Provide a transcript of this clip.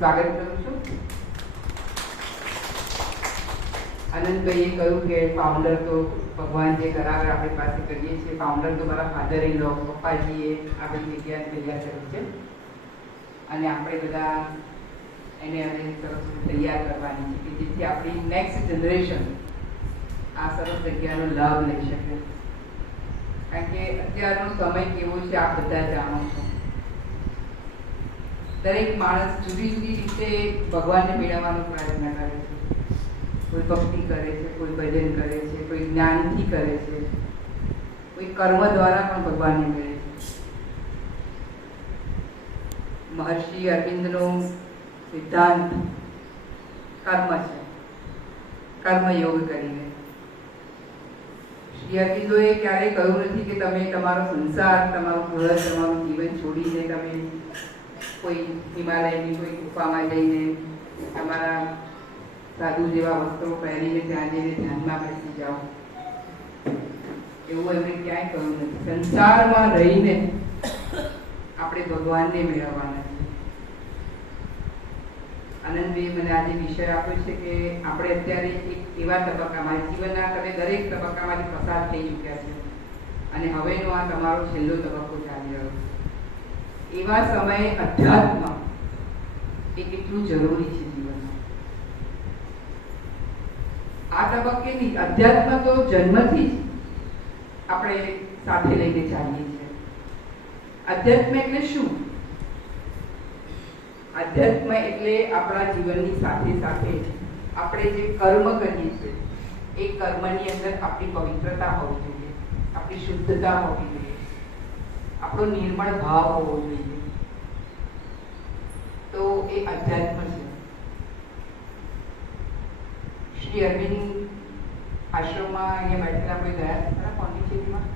સ્વાગત કરું છું. આનંદભાઈએ કહ્યું કે ફાઉન્ડર તો ભગવાન જે કરાવે આપણી પાસે કરીએ છીએ, ફાઉન્ડર તો મારા ફાધર ઇન લો પપ્પાજીએ આપણી જગ્યા તૈયાર કરી છે અને આપણે બધા એને હવે સરસ તૈયાર કરવાની છે કે જેથી આપણી નેક્સ્ટ જનરેશન આ સરસ જગ્યાનો લાભ લઈ શકે. કારણ કે અત્યારનો સમય કેવો છે આપ બધા જાણો છો. દરેક માણસ જુદી જુદી રીતે ભગવાનને મેળવવાનો પ્રયત્ન કરે છે. કોઈ ભક્તિ કરે છે, કોઈ ભજન કરે છે, કોઈ જ્ઞાનથી કરે છે, કોઈ કર્મ દ્વારા પણ ભગવાનને મળે છે. મહર્ષિ અરવિંદનો સિદ્ધાંત કર્મ છે, કર્મયોગ કરીને. શ્રી અરવિંદોએ ક્યારેય કહ્યું નથી કે તમે તમારો સંસાર, તમારું ઘર, તમારું જીવન છોડીને તમે કોઈ હિમાલયની કોઈ ગુફામાં જઈને તમારા સાધુ જેવા વસ્ત્રો પહેરીને ત્યાં જઈને ધ્યાનમાં બેસી જાઓ. એવું એમણે ક્યાંય કહ્યું નથી. સંસારમાં રહીને આપણે ભગવાનને મેળવવાના છે. આનંદભાઈએ મને આજે વિષય આપ્યો છે કે આપણે અત્યારે એક એવા તબક્કામાં, જીવનના તમે દરેક તબક્કામાંથી પસાર થઈ ચૂક્યા છે અને હવેનો આ તમારો છેલ્લો તબક્કો ચાલી રહ્યો છે. એવા સમયે અધ્યાત્મ એ કેટલું જરૂરી છે જીવનમાં. આ તબક્કે નહીં, અધ્યાત્મ તો જન્મથી જ આપણે સાથે લઈને ચાલીએ છીએ. અધ્યાત્મ એટલે શું? અધ્યાત્મ એટલે આપણા જીવનની સાથે સાથે આપણે જે કર્મ કરીએ છીએ એ કર્મની અંદર આપણી પવિત્રતા હોવી જોઈએ, આપણી શુદ્ધતા હોવી જોઈએ, આપણો નિર્મળ ભાવ હોવો જોઈએ. તો એ અધ્યાત્મ છે. શ્રી અરવિંદ આશ્રમમાં અહીંયા બેઠેલા કોઈ ગયા ખરા પોંડિચેરીમાં?